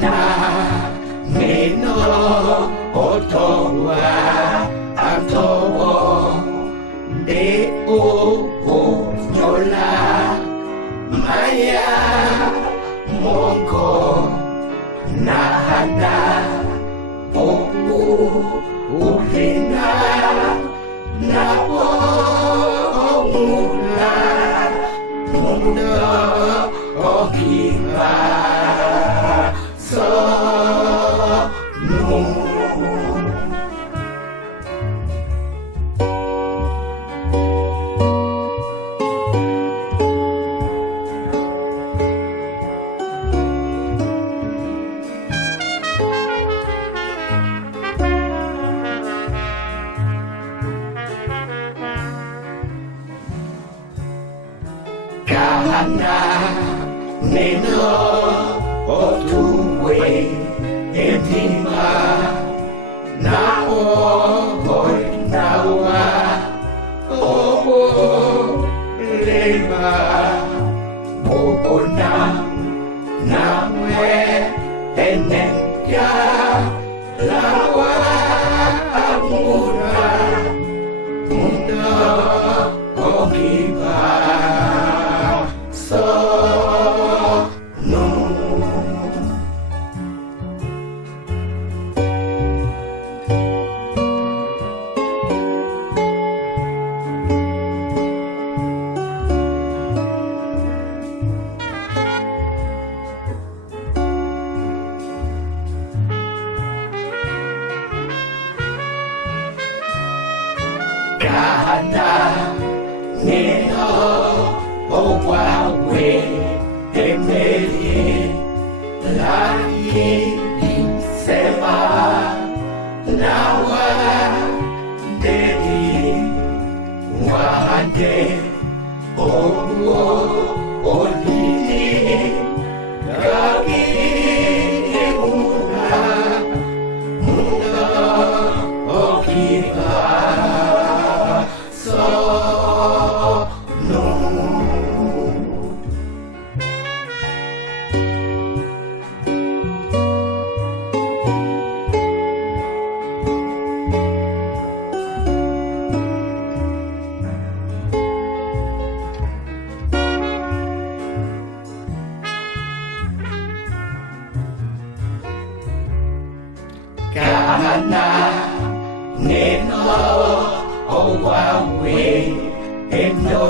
Kahana Nino Otowa Atowo De O Nyola Maya Mongo Nahana Opu Uhina Napo Mula Munda Okiba So No Kahana Nino Otuwe Edima Na Ohoi Nawa Oho Lema Obona Namwe Enenka Lawa Amura Munda Okiba So no Kahana Nino Owawe Emeli Lahi Sema Nawa Dedi Wahande Owo Olidi Kaki Muna Muna Okiba So no Kahana Nino Owawe Eno